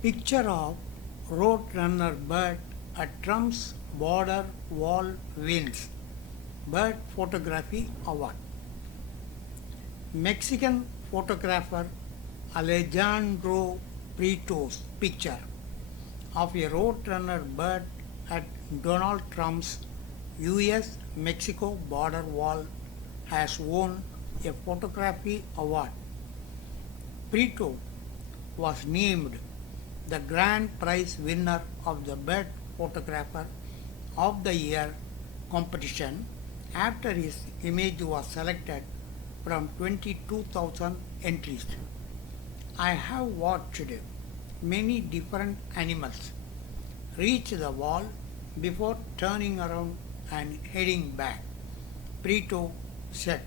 Picture of Roadrunner bird at Trum's border wall wins Bird Photography Award. Mexican photographer Alejandro Prieto's picture of a roadrunner bird at Donald Trump's US Mexico border wall has won a photography award. Prieto was named the grand prize winner of the Bird Photographer of the Year competition after his image was selected from 22,000 entries. I have watched many different animals reach the wall before turning around and heading back, Prieto said.